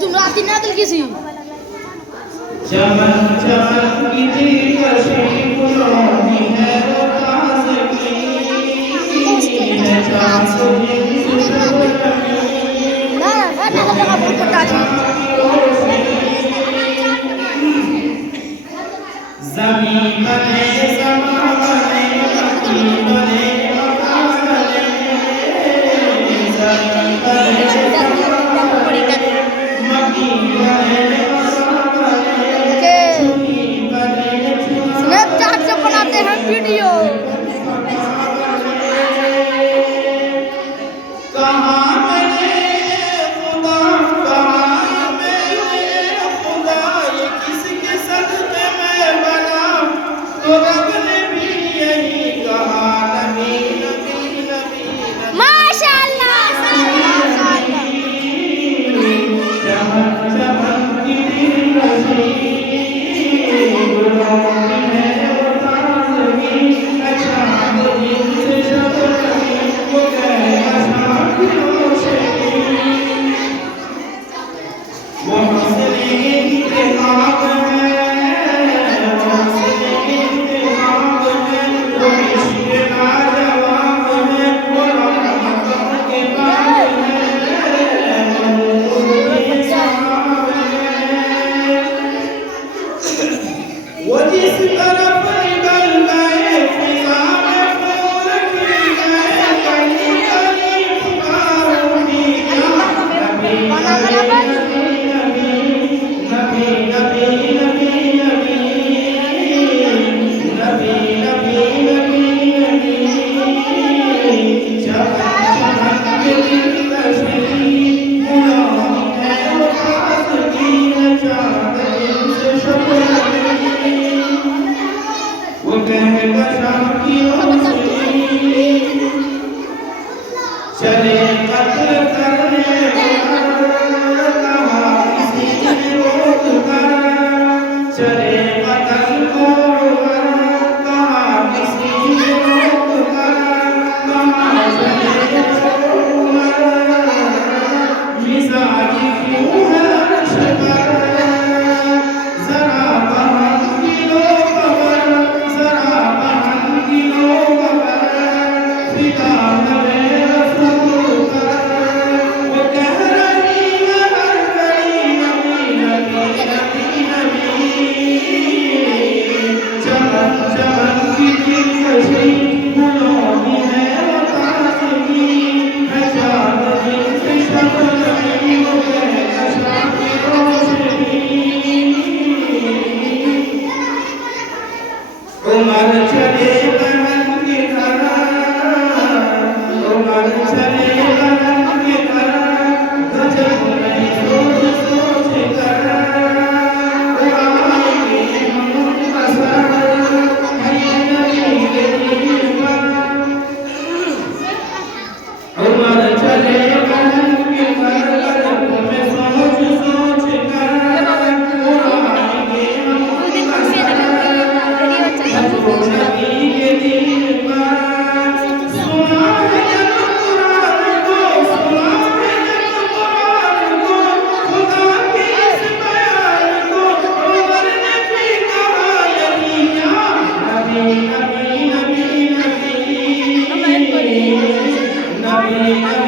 तुम राती ना दिल किसी चमन चमन की दिलकशी पुरानी है वो ताज की है चाँद की ज़मीन बने ज़मा बने मक्की बने मक्का बने ज़मीन बने ज़मा बने मक्की बने स्नैपचैट से बनाते हैं वीडियो। तो रब ने भी यही कहा उमर चलेगा के कर गजब नहीं सोच सोच कर आएंगे हम असर है नबी के दिन पर उमर चलेगा के कर गजब में सोच सोच कर आएंगे हम असर है नबी के दिन पर सुना है जब कुरान को सुना है जब कुरान को खुदा के इस बयान को उमर ने भी कहा यही क्या नबी नबी नबी नबी नबी